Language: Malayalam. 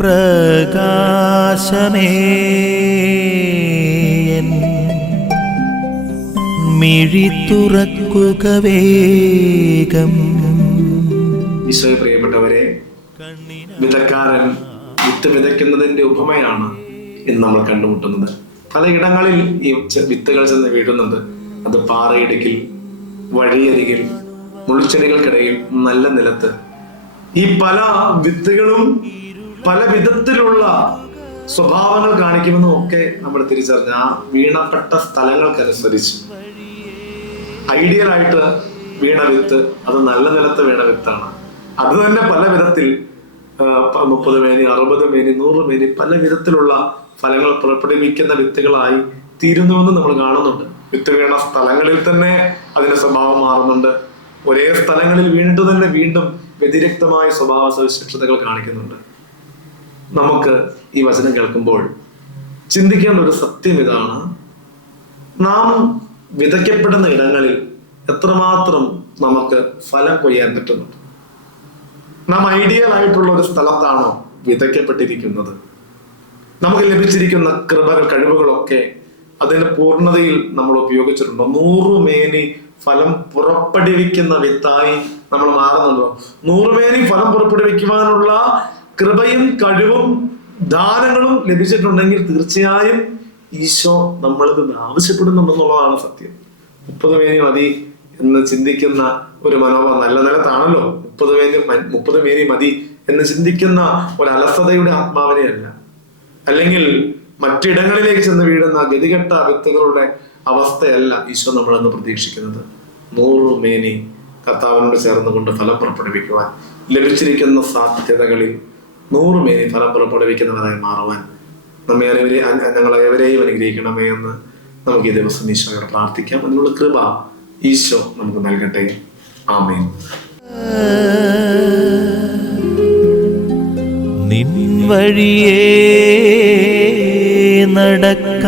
പ്രകാശമേ മിഴി തുറക്കുക വേഗം. ഈശോയെ പ്രിയപ്പെട്ടവരെ, വിതക്കാരൻ വിത്ത് വിതയ്ക്കുന്നതിന്റെ ഉപമയാണ് ഇന്ന് നമ്മൾ കണ്ടുമുട്ടുന്നത്. പലയിടങ്ങളിൽ ഈ വിത്തുകൾ ചെന്ന് വീഴുന്നുണ്ട്. അത് പാറയിടുക്കിൽ, വഴിയരികിൽ, മുൾച്ചെടികൾക്കിടയിൽ, നല്ല നിലത്ത്. ഈ പല വിത്തുകളും പല വിധത്തിലുള്ള സ്വഭാവങ്ങൾ കാണിക്കുമെന്നും ഒക്കെ നമ്മൾ തിരിച്ചറിഞ്ഞ ആ വീണപ്പെട്ട സ്ഥലങ്ങൾക്കനുസരിച്ച് ഐഡിയൽ ആയിട്ട് വീണ വിത്ത് അത് നല്ല നിലത്ത് വീണ വിത്താണ്. അത് തന്നെ പല വിധത്തിൽ 30 മേനി, 60 മേനി, 100 മേനി പല വിധത്തിലുള്ള ഫലങ്ങൾ പുറപ്പെടുവിക്കുന്ന വിത്തുകളായി തീരുന്നുവെന്ന് നമ്മൾ കാണുന്നുണ്ട്. വിത്ത് വീണ സ്ഥലങ്ങളിൽ തന്നെ അതിന്റെ സ്വഭാവം മാറുന്നുണ്ട്. ഒരേ സ്ഥലങ്ങളിൽ വീണിട്ട് തന്നെ വീണ്ടും വ്യതിരിക്തമായ സ്വഭാവ സവിശേഷതകൾ കാണിക്കുന്നുണ്ട്. നമുക്ക് ഈ വചനം കേൾക്കുമ്പോൾ ചിന്തിക്കേണ്ട ഒരു സത്യം ഇതാണ്: നാം വിതയ്ക്കപ്പെടുന്ന ഇടങ്ങളിൽ എത്രമാത്രം നമുക്ക് ഫലം കൊയ്യാൻ പറ്റുന്നുണ്ട്? നാം ഐഡിയൽ ആയിട്ടുള്ള ഒരു സ്ഥലത്താണോ വിതയ്ക്കപ്പെട്ടിരിക്കുന്നത്? നമുക്ക് ലഭിച്ചിരിക്കുന്ന കൃപകൾ, കഴിവുകളൊക്കെ അതിന്റെ പൂർണ്ണതയിൽ നമ്മൾ ഉപയോഗിച്ചിട്ടുണ്ടോ? 100 മേനി ഫലം പുറപ്പെടുവിക്കുന്ന വിത്തായി നമ്മൾ മാറുന്നുണ്ടോ? 100 മേനി ഫലം പുറപ്പെടുവിക്കുവാനുള്ള കൃപയും കഴിവും ദാനങ്ങളും ലഭിച്ചിട്ടുണ്ടെങ്കിൽ തീർച്ചയായും ഈശോ നമ്മളിത് ആവശ്യപ്പെടുന്നുണ്ടെന്നുള്ളതാണ് സത്യം. 30 മേനി മതി എന്ന് ചിന്തിക്കുന്ന ഒരു മനോഭാവം നല്ല നിലത്താണല്ലോ. 30 മേനി മതി എന്ന് ചിന്തിക്കുന്ന ഒരു അലസതയുടെ ആത്മാവിനെയല്ല, അല്ലെങ്കിൽ മറ്റിടങ്ങളിലേക്ക് ചെന്ന് വീഴുന്ന ഗതികെട്ട വിത്തുകളുടെ അവസ്ഥയല്ല ഈശോ നമ്മളെന്ന് പ്രതീക്ഷിക്കുന്നത്. 100 മേനി കർത്താവിനോട് ചേർന്നുകൊണ്ട് ഫലം പുറപ്പെടുവിക്കുവാൻ, ലഭിച്ചിരിക്കുന്ന സാധ്യതകളിൽ 100 മേനി ഫലം പുറപ്പെടുവിക്കുന്നവരായി മാറുവാൻ ഞങ്ങളെ എവരെയും അനുഗ്രഹിക്കണമേ എന്ന് നമുക്ക് ഈ ദിവസം ഈശോയോട് പ്രാർത്ഥിക്കാം. അതിനുള്ള കൃപ ഈശോ നമുക്ക് നൽകട്ടെ. ആമേൻ. നിൻ വഴിയേ നടക്ക